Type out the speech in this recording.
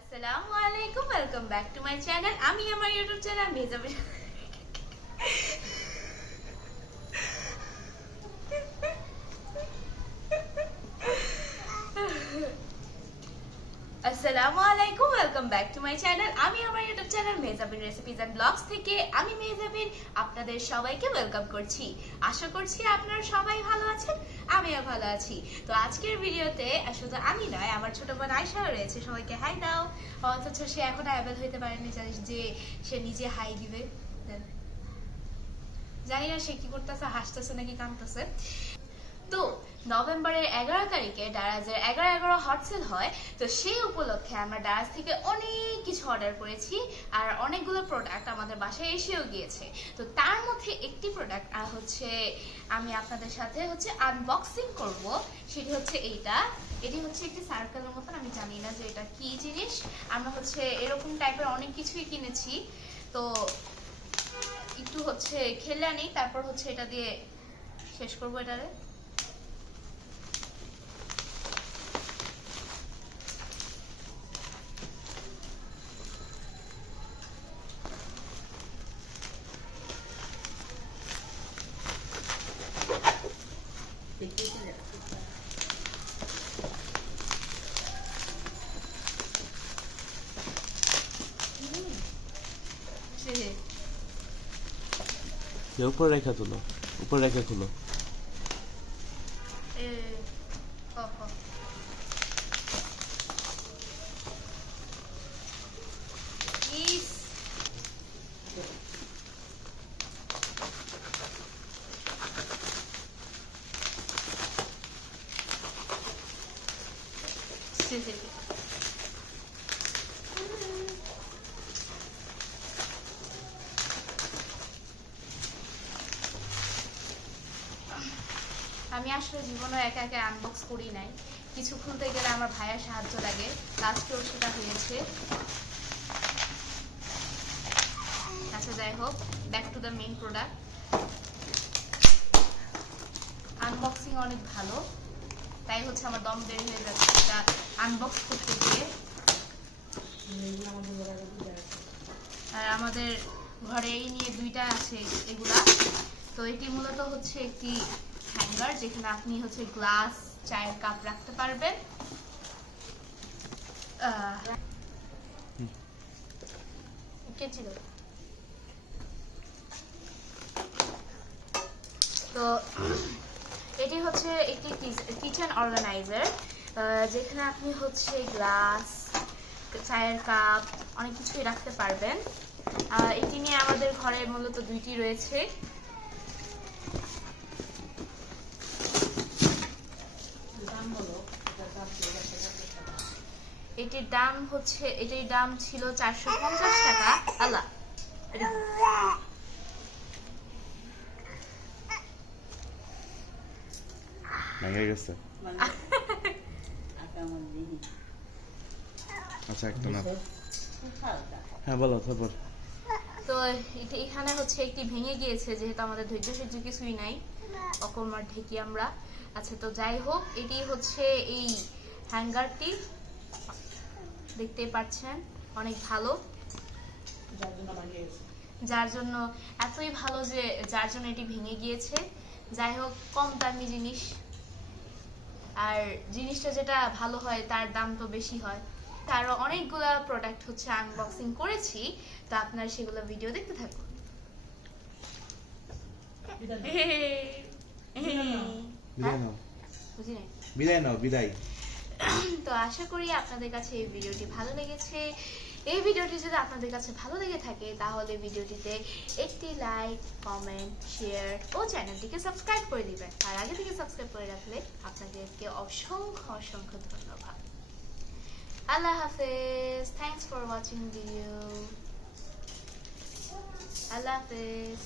আসসালামু আলাইকুম, welcome back to my channel. আমি আমার ইউটিউব চ্যানেল মেহজাবিন। আসসালামু আলাইকুম, welcome back to my channel. আমি আমার YouTube channel Mehjabin recipes and blogs থেকে আমি মেহজাবিন আপনাদের সবাইকে ওয়েলকাম করছি। আশা করছি আপনারা সবাই ভালো আছেন, আমিও ভালো আছি। তো আজকের ভিডিওতে শুধু আমি নয়, আমার ছোট বোন আয়শাও রয়েছে। সবাইকে হাই দাও। অথচ সে এখন অ্যাভেল হইতে পারেনি, জানিস যে সে নিজে হাই দিবে। জানি না সে কি করতেছে, হাসতেছে নাকি কাঁদতেছে। তো নভেম্বরের 11 তারিখে ডারাজের 11/11 হট সেল হয়। তো সেই উপলক্ষে আমরা ডারাজ থেকে অনেক কিছু অর্ডার করেছি, আর অনেকগুলো প্রোডাক্ট আমাদের বাসায় এসেও গিয়েছে। তো তার মধ্যে একটি প্রোডাক্ট হচ্ছে আমি আপনাদের সাথে আনবক্সিং করব। সেটি হচ্ছে এটি হচ্ছে একটি সার্কেলের মতন। আমি জানি না যে এটা কি জিনিস। আমরা এরকম টাইপের অনেক কিছুই কিনেছি। তো একটু খেলে আনি, তারপর এটা দিয়ে শেষ করবো এটারে। ऊपर रेखा तुलो, ऊपर रेखा खुलो। আমি আসলে জীবনে একা একা আনবক্স করি নাই। কিছু খুলতে গেলে আমার ভাইয়ের সাহায্য লাগে। লাস্টেও সেটা হয়েছে। আচ্ছা, যাই হোক, back to the main product. Unboxing অনেক ভালো, তাই আমার দম দেরি হয়ে যাচ্ছে এটা আনবক্স করতে গিয়ে। আর আমাদের ঘরে এই নিয়ে দুইটা আছে এগুলা। তো এটি মূলত একটি হ্যাঙ্গার, যেখানে আপনি গ্লাস, চায়ের কাপ রাখতে পারবেন। তো এটি একটি কিচেন অর্গানাইজার, যেখানে আপনি গ্লাস, চায়ের কাপ অনেক কিছুই রাখতে পারবেন। এটি নিয়ে আমাদের ঘরে মূলত দুইটি রয়েছে। এটির দাম ছিল 450 টাকা। আল্লাহ, গেছে। আচ্ছা, একটা না। হ্যাঁ, বলো তারপর। তো এখানে একটি ভেঙে গিয়েছে, যেহেতু আমাদের ধৈর্য সহ্য কিছুই নাই, অকর্মার ঢেকি আমরা। আচ্ছা, তো যাই হোক, এটি এই হ্যাঙ্গারটি দেখতে পাচ্ছেন, অনেক ভালো। যার জন্য এতই ভালো যে যার জন্য এটি ভেঙে গিয়েছে। যাই হোক, কম দামি জিনিস, আর জিনিসটা যেটা ভালো হয় তার দাম তো বেশি হয়। তারও অনেকগুলা প্রোডাক্ট আনবক্সিং করেছি, তো আপনারা সেগুলো ভিডিও দেখতে থাকুন। বিদায়। তো আশা করি আপনাদের কাছে এই ভিডিওটি ভালো লেগেছে। এই ভিডিওটি যদি আপনাদের কাছে ভালো লেগে থাকে, তাহলে ভিডিওটিতে একটি লাইক, কমেন্ট, শেয়ার ও চ্যানেলটিকে সাবস্ক্রাইব করে দিবেন। আর আগে থেকে সাবস্ক্রাইব করে রাখলে আপনাদেরকে অসংখ্য ধন্যবাদ। আল্লাহ হাফেজ। Thanks for watching video. আল্লাহ হাফেজ।